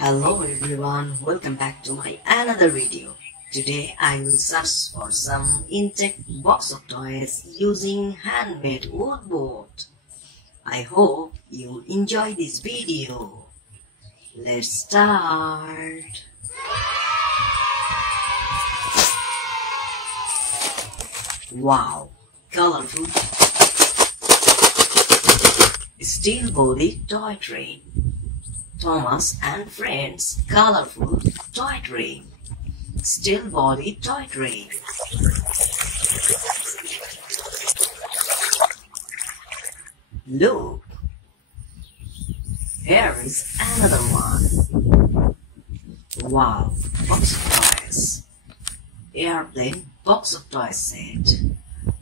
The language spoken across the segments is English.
Hello everyone, welcome back to my another video. Today I will search for some insect box of toys using handmade wood board. I hope you enjoy this video. Let's start. Wow, colorful steel body toy train. Thomas and Friends colorful toy train. Steel body toy train. Look, here is another one. Wow, box of toys. Airplane box of toys set.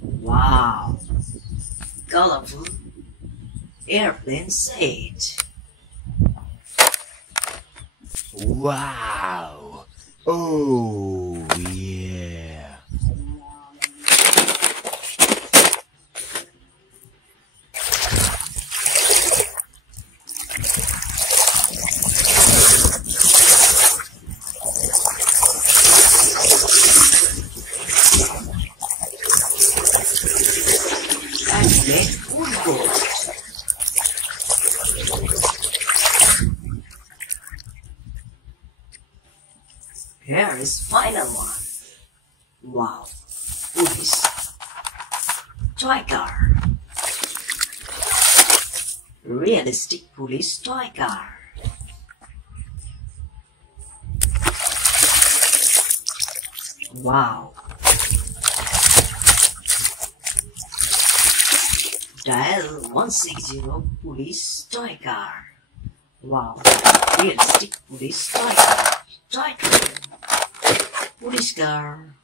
Wow, colorful airplane set. Wow! Oh, yeah! Handmade wood board. Here is final one. Wow, police toy car. Realistic police toy car. Wow. Dial 160 police toy car. Wow, realistic police toy car. Toy train. Police car.